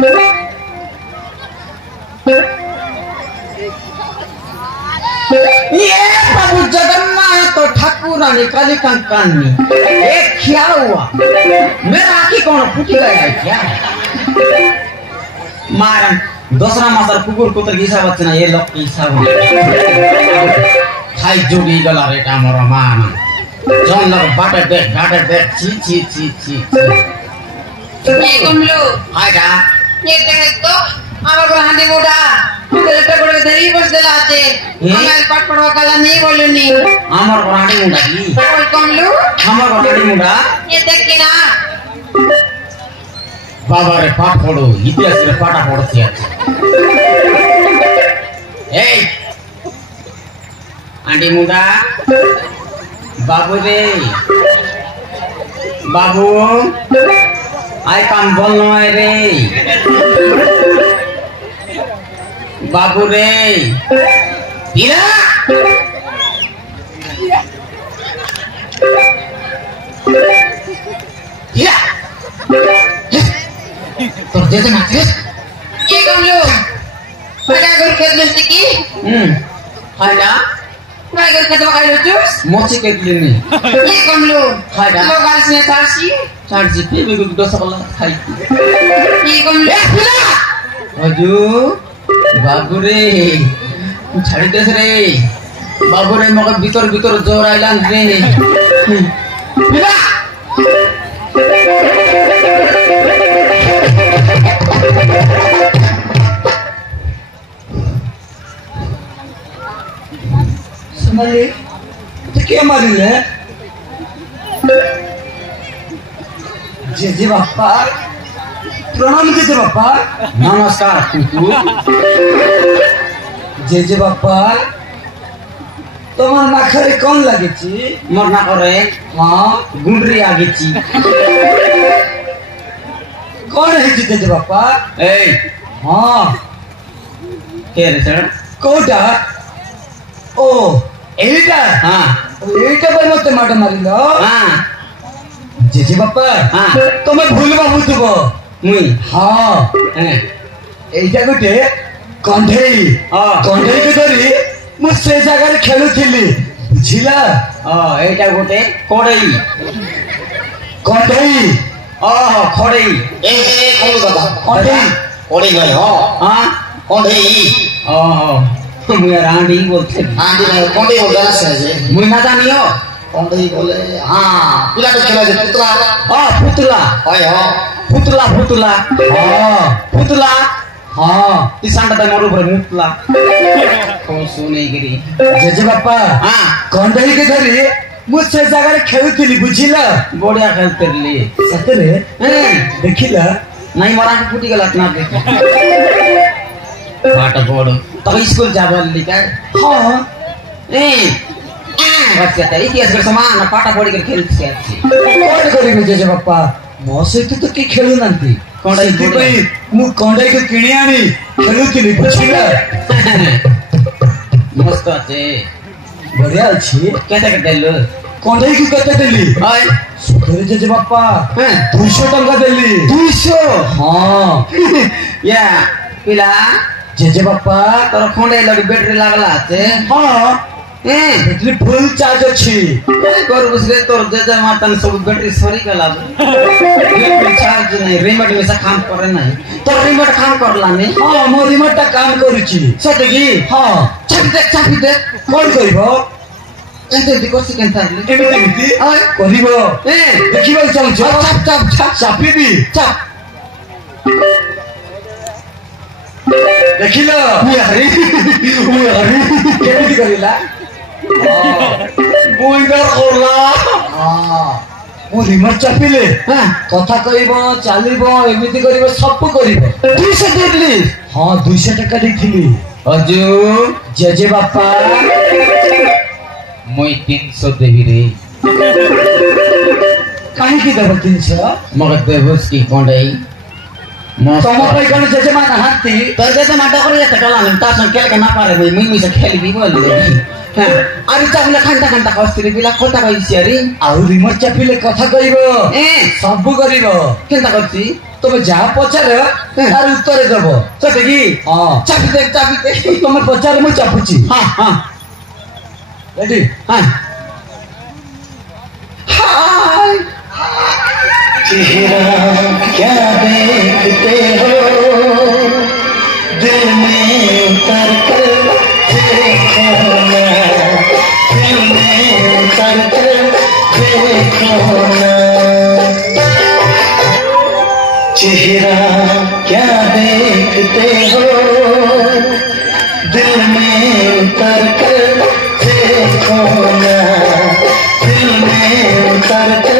ये प्रभु जगन्नाथ तो ठाकुरानी काली कंकानी एक क्या हुआ मेरा आँखी कौन फूट गया है क्या मारन दूसरा मासर कुकुर कुतर की हिसाब से ना ये लोग की हिसाब खाई जोगी गला रे कामरा मान जौन लोग बाटे देख ची ची ची ची ये कमलो हाय का ये देख तो আমার গ্রহান্ডি মোটা এটা করে দেরি বসে আছে আমার পাট পড়া কালা নেই বলনি আমার গ্রহান্ডি মোটা কি ওই কমলু আমার গ্রহান্ডি মোটা এ দেখ কি না বাবা রে পাট পড়ো ইতিহাসের পাটা পড়ছি আছে এই আন্টি মোটা বাবু রে বাবু আই কাম বল নয় রে बाबू रे पीला पीला तो दे दे ना ये कमलो बड़ा घर खेत में की हाय ना बड़ा घर खेत में खाई जूस मोची के लिए ये कमलो हाय ना लोग गाल से चार्जी पे भी कुछ दोस्त वाला खाई ये कमलो पीला अजू बाबू रे छाड़ी देस रे बाबू रे मगर भीतर भीतर जोर आइलान रे पिला सुनाले तो क्या मारिले जे बापा प्रणाम जे बापा नमस्कार कुकु जे बापा তোমার নাখরে কোন লাগেছি মোর না করে হ্যাঁ গুন্ডরি আগেছি কোন হেছি যে বাপা এই হ্যাঁ কে রে স্যার কোটা ও এইটা হ্যাঁ এইটা ভাই মতে মাড মারিল হ্যাঁ যে বাপা হ্যাঁ তুমি ভুল ভাবুথিব মুই হ্যাঁ হ্যাঁ এইটা গোটে কଣ୍ଢେଇ କଣ୍ଢେଇକୁ ଧରି ମୁଁ ସେ ଜାଗାରେ ଖେଳୁଥିଲି ବୁଝିଲା এইটা গোটে কড়াই କଣ୍ଢେଇ খড়েই ए कौन दादा କଣ୍ଢେଇ कोड़ी गए हो হ্যাঁ कोंडे মুই রাঁডি বলতে आंटी ने कोंडे बोल से जे মুই না জানিও कोंडे बोले हां पिला तो खेला जे पुतला পুতুলা ओए हो পুতুলা পুতুলা ହଁ পুতুলা ହଁ ती सांडता मोर ऊपर मुतला कौन सुने गिरी ଜେଜେ ବାପା हां କଣ୍ଢେଇକୁ ଧରି ମୁଁ ସେ ଜାଗାରେ ଖେଳୁଥିଲି ବୁଝିଲା बढ़िया खेलते ली ସତରେ ଦେଖିଲା नहीं मरा के फुटी गला ना देख बाट बोड़ तो स्कूल जाबल लिखा ହଁ ए बच्चा तो इतिहास के समान पाटा पड़ी कर खेलते से अच्छी କଣ କରିବି ଜେଜେ ବାପା ମୋ ସହିତ ତ କେହି ଖେଳୁନାହାନ୍ତି କଣ୍ଢେଇ ସେଥିପାଇଁ ମୁଁ କଣ୍ଢେଇକୁ କିଣି ଆଣି ଖେଳୁଥିଲି ବୁଝିଲା मस्त अच्छे ବଢିଆ ଅଛି कैसे करते लो କଣ୍ଢେଇକୁ କେତେ ଦେଲି ओए ସତରେ ଜେଜେ ବାପା हैं 200 ଟଙ୍କା ଦେଲି 200 ହଁ या पिला ଜେଜେ ବାପା तोर खोंडे लगी बैटरी लागला आते ହଁ हैं ଏଥିରେ ଫୁଲ ଚାର୍ଜ ଅଛି कर उसरे तोर जेजे मातन सब बैटरी सरी गला चार्ज नहीं रिमोट में से काम करे नहीं तो रिमोट काम करला नहीं ହଁ ମୋ ରିମୋଟ ଟା କାମ କରୁଛି सत की ହଁ चापी दे କଣ କରିବ एंते दिको सिकन था କେମିତି ଏମିତି ओए କରିବ ए ଦେଖିବାକୁ ଚାହୁଁଛ चाप चाप चाप ଚାପିବି चाप ଦେଖିଲ କେମିତି କରିଲା बुइंदर करला ମୁଁ ରିମୋଟ ଚାପିଲେ हां କଥା କହିବ ଚାଲିବ ଏମିତି କରିବ ସବୁ କରିବ 200 देली ହଁ 200 ଟଙ୍କା ଦେଇଥିଲି हजुर ଜେଜେ ବାପା मुई 300 देबी रे କାହିଁକି ଦେବ 300 मगर देबस की कोंडई ତମ ପାଇଁ କଣ ଜେଜେମା ନାହାନ୍ତି तो जेते माटा करे जेते कला नहीं तासन खेल के ना पारे मुई से खेल भी बोल दे আরে চাপিলে খান্তা খান্তা কস্তিরে পিলা কথা কইছি আরে ଆଉ ରିମୋଟ ଚାପିଲେ କଥା କହିବ এ ସବୁ କରିବ কেনতা করছি ତମେ ଯାହା ପଚାର ତାର ଉତ୍ତର ଦବ সত্যি কি ହଁ চাপি দে ତମେ ପଚାର ମୁଁ ଚାପୁଛି হ্যাঁ হ্যাঁ ରେଡି হ্যাঁ হাই चेहरा क्या देखते हो दिल में उतर कर देखो ना दिल में उतर कर देखो ना चेहरा क्या देखते हो दिल में उतर कर देखो ना दिल में उतर कर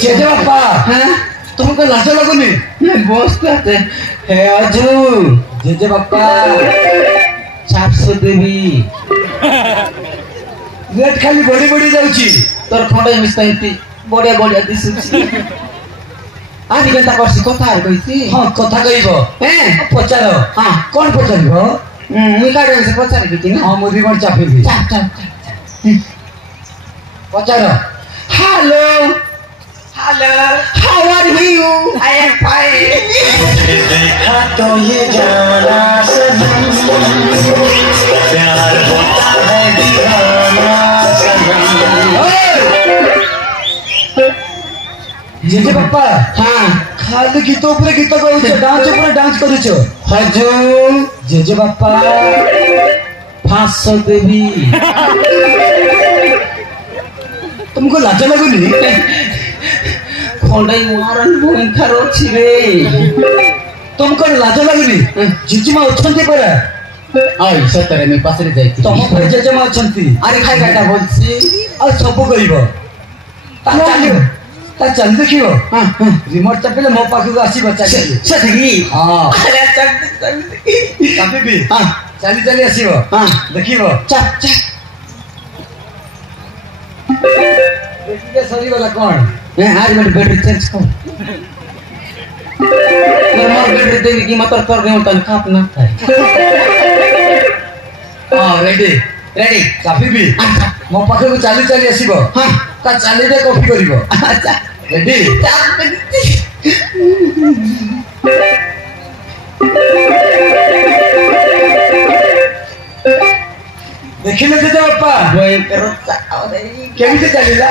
ଜେଜେ ବାପା হ্যাঁ ତମକୁ ଲାଜ ଲାଗୁନି বসতে হে অজু ଜେଜେ ବାପା চাপসো দেবী ରେଟ୍ ଖାଲି ବଢି ବଢି ଯାଉଛି তোর খন্ডে মিশাইতি বড়িয়া বড়িয়া দিশুছি আদি কেনতা করছি কথা আর কইছি ହଁ କଥା କହିବ হ্যাঁ ପଚାର হ্যাঁ କଣ ପଚାରିବ মুই কাটে এসে পচারি কি না ହଁ ମୁଁ ରିମୋଟ ଚାପିବି চাপ চাপ ପଚାର hello hello how are you I am fine देखा तो ये जाना सनम प्यार होता है दीवाना सनम ଜେଜେ ବାପା হ্যাঁ ଖାଲି ଗୀତ ଉପରେ ଗୀତ ଗାଉଛ ଡାନ୍ସ ଉପରେ ଡାନ୍ସ କରୁଛ হজুর ଜେଜେ ବାପା 500 দেবী ତମକୁ ଲାଜ ଲାଗୁନି খন্ডাই মারান ভয়ঙ্কর ଅଛି রে ତମକୁ କଣ ଲାଜ ଲାଗୁନି ଜେଜେମା ଅଛନ୍ତି ପରା আই সতরে আমি পাশে যাইতি ତମ ପରେ ଜେଜେମା ଅଛନ୍ତି আরে খাই কাটা বলছি ଆଉ ସବୁ କହିବ ତା ଚାଲିବ ତା ଚାଲି ଦେଖିବ ରିମୋଟ ଚାପିଲେ ମୋ ପାଖକୁ ଆସିବ ଚାଲି সত্যি কি ହଁ আরে চাপতে চাপতে ଚାପିବି হ্যাঁ ଚାଲି ଚାଲି ଆସିବ হ্যাঁ ଦେଖିବ চাপ চাপ ଦେଖିଲେ ସରିଗଲା କଣ आज मेरी बैटरी चेंज कर मोर बैटरी देवी की मतलब कर गयो तन काप ना खाए ହଁ ରେଡି रेडी ଚାପିବି ମୋ ପାଖକୁ ଚାଲି ଚାଲି ଆସିବ हां ତା ଚାଲିରେ କପି କରିବ अच्छा ରେଡି चाप ଦେଖିଲେ ଜେଜେ ବାପା भयंकर चाव दे କେମିତି ଚାଲିଲା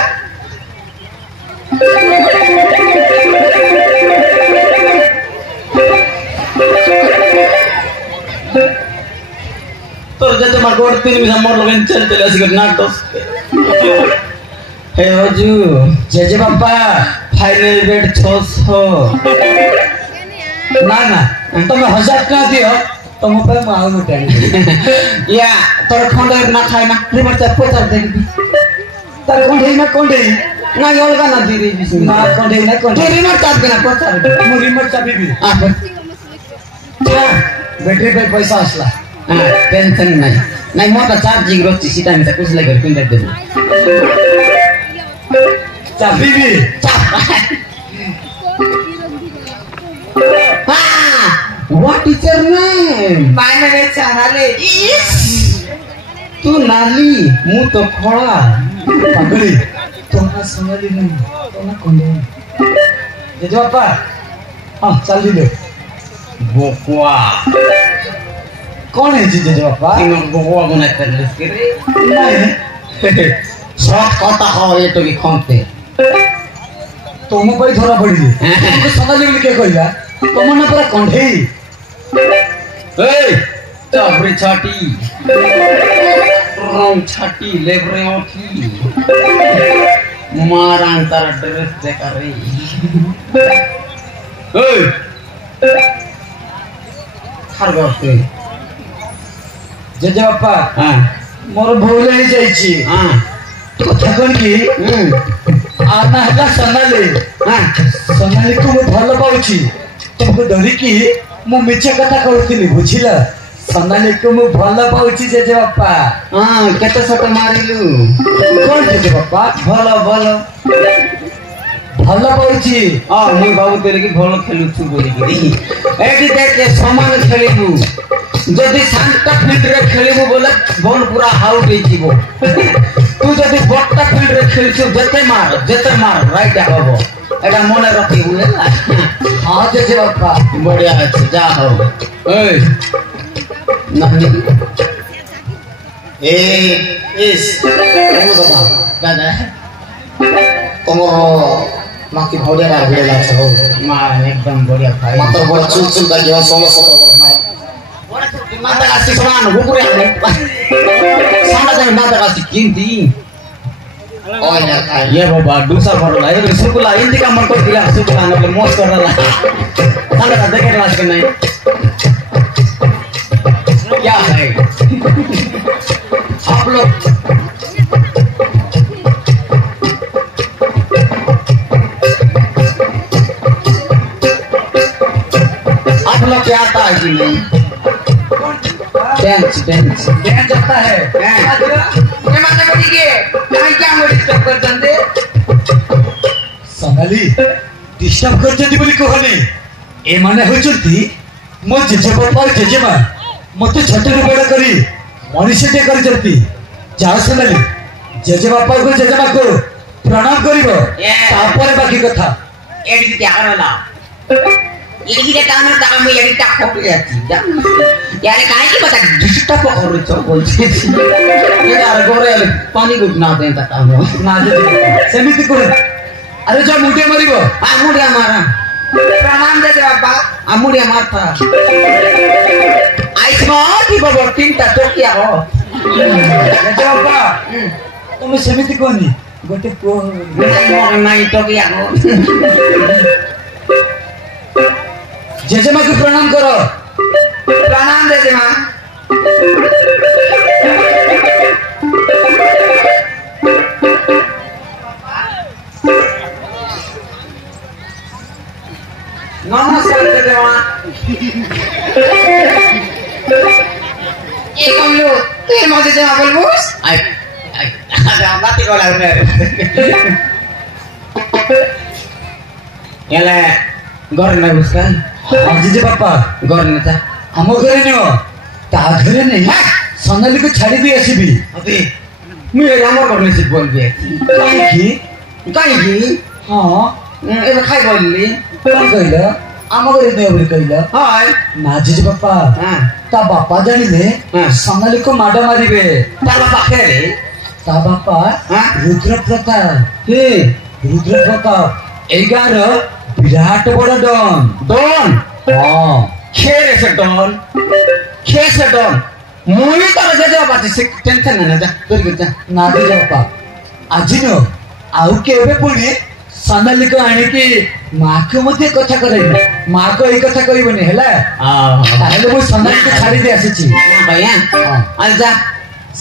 तोर जते मार गोड़ 3 मिनिट मोर लगन चल चल ऐसे करना दोस्त हे हजू ଜେଜେ ବାପା फाइनल रेट 600 ନା ନା ତମେ 1000 ଟଙ୍କା ଦିଅ ତମ ପାଇଁ ମୁଁ ଆଉ ଗୋଟେ ଆଣିବି या तोर खंडे ना खाए ना रिमोट से पचार दे ତାର କଣ୍ଢେଇ ନା କଣ୍ଢେଇ ना ये अलगा ना दी रे ନା କଣ୍ଢେଇ ନା तो କଣ୍ଢେଇ रिमोट चाप के ना पचार ମୁଁ ରିମୋଟ ଚାପିବି ବ୍ୟାଟେରୀ ପାଇଁ ପଇସା ଆସିଲା हां टेंशन नहीं नहीं मोटा चार्जिंग रोची सीधा में कुछ लगे पिन दे ଚାପିବି हां what is your name My name is Chanale. तू नाली मु तो खड़ा ପାଗଳି ତୋ ନା ସୋନାଲି ନୁହେଁ ତୋ ନା କଣ୍ଢେଇ ଜେଜେ ବାପା ହଁ ଚାଲିଲେ बोकुआ କଣ ହେଇଛି ଜେଜେ ବାପା इन बोकुआ बना कर इसके रे ନାଇଁ शॉर्ट कटा हो ये तो की खाते ତମ ପାଇଁ ଧରା ପଡିଲି ତମକୁ ସୋନାଲି ବୋଲି କିଏ କହିଲା ତମ ନା ପୁରା କଣ୍ଢେଇ ए चाबरी छाटी रंग छाटी लेबरे ओठी मारान तार ड्रेस देखा रे ए खार गते ଜେଜେ ବାପା हां ମୋର ଭୁଲ ହେଇଯାଇଛି हां କଥା କଣ କି ଆ ନା ହେଲା ସୋନାଲି हां ସୋନାଲିକୁ ମୁଁ ଭଲ ପାଉଛି ତମକୁ ଡରିକି ମୁଁ ମିଛ କଥା କହୁଥିଲି ବୁଝିଲ ସୋନାଲିକୁ ମୁଁ ଭଲ ପାଉଛି ଜେଜେ ବାପା हां केते सट मारिलु କଣ ଜେଜେ ବାପା भलो भलो ଭଲ ପାଉଛି मुई बाबू तेरे की भलो खेलु छु बोली एटी देख के समान खेलिबु যদি শান্তা ফিল্ডরে খেলিবু বলে বল পুরা আউট হইଯିବ তু যদি বটটা ফিল্ডরে খেলছু যেতে মার রাইট হবো এটা মনে রাখিবু না हाँ जैसे बापा बढ़िया আছে যা হও এই নানি ए इस बाबा দাদা तुम्हारो माँ की भौजा का भेड़ लाच हो মা একদম बढ़िया खाई मात्र बड़ा चुल चुल का जीवन solo solo mata kasih sono bukure sama jangan mata kasih kinti oh ya kai ये बाबा दूसरा भरो ला ये सुकुला इंदी का मन को दिला सुकुला न बोले मोस कर रहा साला का देखे लाश के नहीं क्या है आप लोग क्या आता है कि नहीं डांस डांस डांस आता है ये माता बड़ी के मैं क्या मोड़ी स्टॉप कर दंदे सोनाली डिस्टर्ब करछथि बोली कहनी ए माने होचथि मो जेजे बापा जेजेमा मते छोटे बड़ करी मनुष्यटे करछथि जा सोनाली जेजे बापा को जेजेमा को प्रणाम करिवो तापर बाकी कथा एडी क्या करला एडी के काम में काम में एडी टा खोप जाती यार काहे की बता डिस्टर्ब कर तो बोलछे ये यार गोरे पानी गुड ना दे ता काम ना दे समिति को अरे जा मुंडिया मारिबो आ मुंडिया मारा प्रणाम दे बाबा आ मुंडिया मारता आई स्मार्ट बाबा तीनटा टोकिया हो जेजे बापा तुम समिति कोनी गोटे को नहीं टोकिया हो जेजेमा को प्रणाम करो प्रणाम दे मां नमस्कार देवा ये कम लो तेरे मौजे से बोल बूस आई ada mati kau lah bener याले गरने बुझ्छन् जेजे बापा गर्ने त हम घरे न ता घरे नहीं सोनाली को छाड़ी दी आसीबी अति मु राम्रो गर्ने सिप बोलबे काहे की हां एबे खाइ बोलली कोन कहिला हम घरे नहीं बोली कहिला हाय ना जेजे बापा हां ता बापा जानिले सोनाली को माडा मारिबे तार बापा के रे ता बापा हां रुद्र प्रताप हे रुद्र प्रताप 11 विराट बड़ डन डन हां खेरे से डन मुई तर जेजे बापा से टेंशन न जा तोर जा ना जेजे बापा आज न आउ केबे पुणी सोनाली को आने की माँ को मते कथा करे माँ को एक कथा कहबनी हैला ताहले मु सोनाली को छाड़ी दे आसी भैया आज जा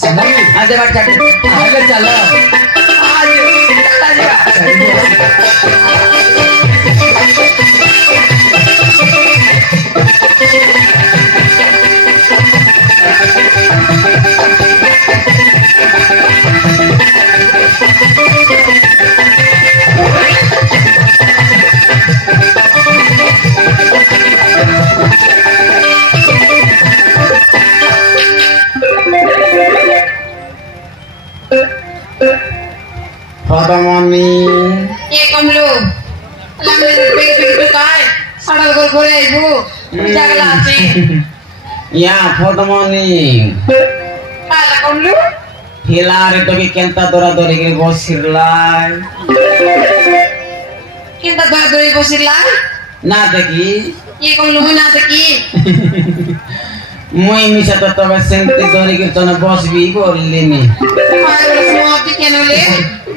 सोनाली आज बात छाड़ी ताहले चलो आज चला जा Padamani ये कम लो लंबे पे पे काय सड़ल गोल गोरे आइबो जागला आछे या Padamani काला कम लो हिलारे तो के केंता दरा दरे के बसिरलाई किंता दर दरे बसिरला ना देखी ये कम लो ना देखी मुई मिसा तो तबे सेंते दरे के तने बस भी बोललिनी मारो समाप्ति केनले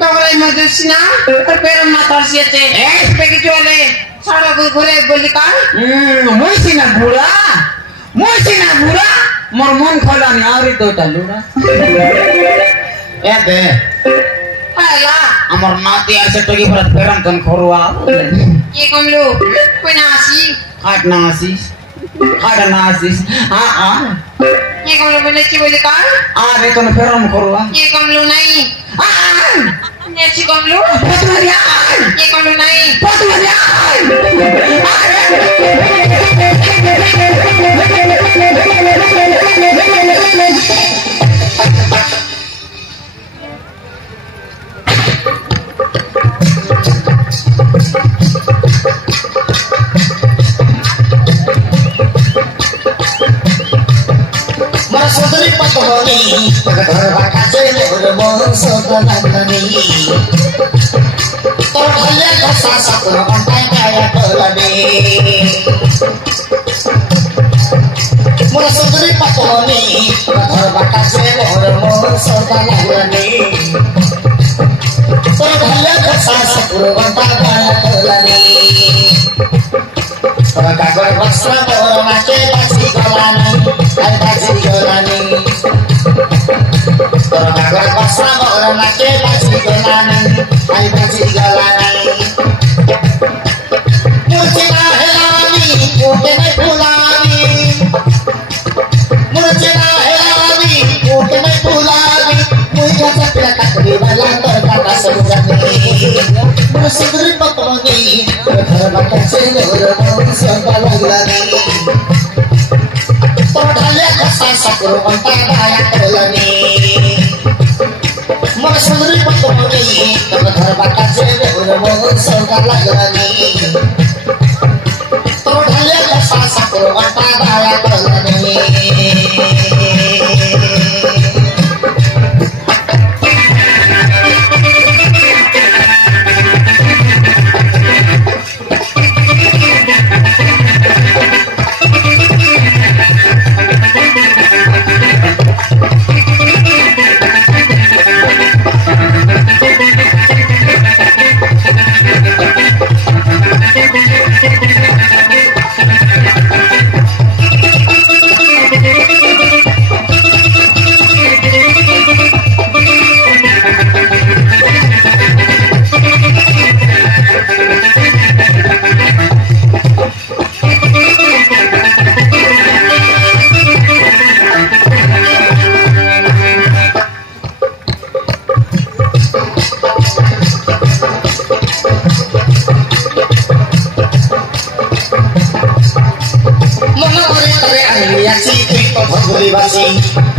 डबराई मजुसिना और पेर मा तरसिएते ए पेकी चले सड़ल गोल गोरे बोली का मुई सिना बुरा मोर मन खोलानी आरी दोटा लुड़ा ए दे आला আমার নাতি আছে টকি পরে ফেরান কোন খরুয়া ये कम लो कोई ना आसी কাট না আসিস ये कम लो बोले की बोली का আরে কোন ফেরান খরুয়া ये कम लो नहीं ये ची कम लो পতুরিয়া ये कम लो नहीं পতুরিয়া घर बाटा चले और मोर सोता लगनी तो ढले घसा सकुर घंटा काया टोलनी मोर सुंदरी पतोनी घर बाटा चले और मोर सोता लगनी तो ढले घसा सकुर घंटा काया टोलनी कागज वस्त्र मोर माचे बासी गलानी आई बासी गलानी कागज वस्त्र मोर माचे बासी गलानी आई बासी गलानी मुर्चिना हेलानी कोटे में फुलानी मुर्चिना हेलानी कोटे में फुलानी मुझे सपना ककड़ी वाला तो काका समुद्री मुर्शिदरी पतोनी घर बाटा चले और सोता लगनी तो ढले घसा सकुर घंटा काया टोलनी मुर्शिदरी पतोनी घर बाटा चले और सोता लगनी तो ढले घसा सकुर घंटा काया टोलनी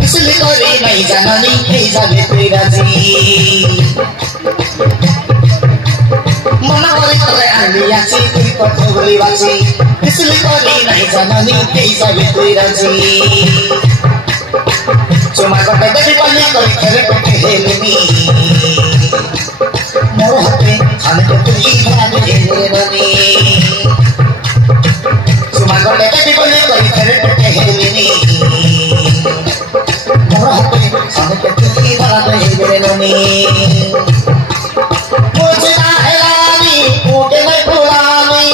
इसलिए कोई नहीं जाननी नहीं जाने तेरा जी मना करे करे आलिया सी कोई पठोली वासी इसलिए कोई नहीं जाननी नहीं जाने तेरा जी चुमा को बेटे भी पल्ले कोई खेले कोई हेलनी मोर हाथे हमें तो तुझी भाग हेलनी चुमा को बेटे भी पल्ले कोई खेले कोई हेलनी हमें कितनी बात है बेरनी मुझे ना हेलानी कोटे में फुलानी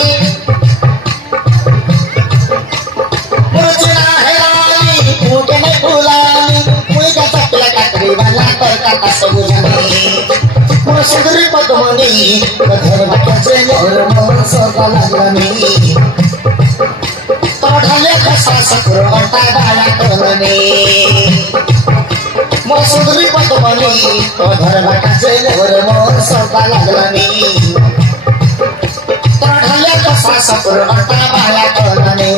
मुझे ना हेलानी कोटे में फुलानी मुझे सपना ककड़ी वाला तो काका समुझनी मोर सुंदरी पतोनी घर बाटा चले और मोर सोता लगनी तो ढले घसा सकुर घंटा काया टोलनी मोर सुंदरी पतोनी तो घर बाटा चले और मोर सोता लगनी तो ढले घसा सकुर घंटा काया टोलनी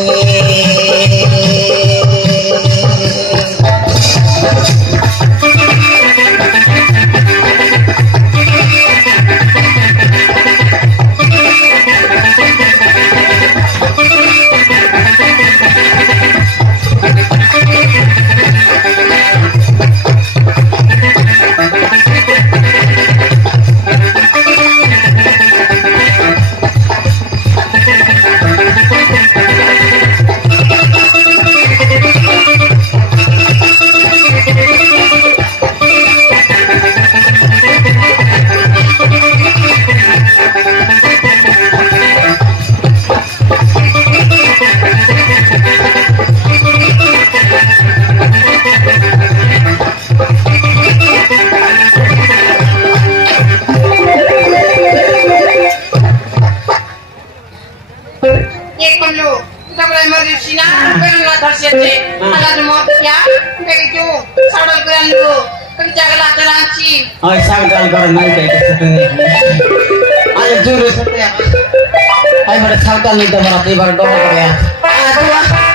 और सावधान कर नहीं कहते आज दूर से आई बड़ा सावधान नहीं तो बड़ा कई बार डर गया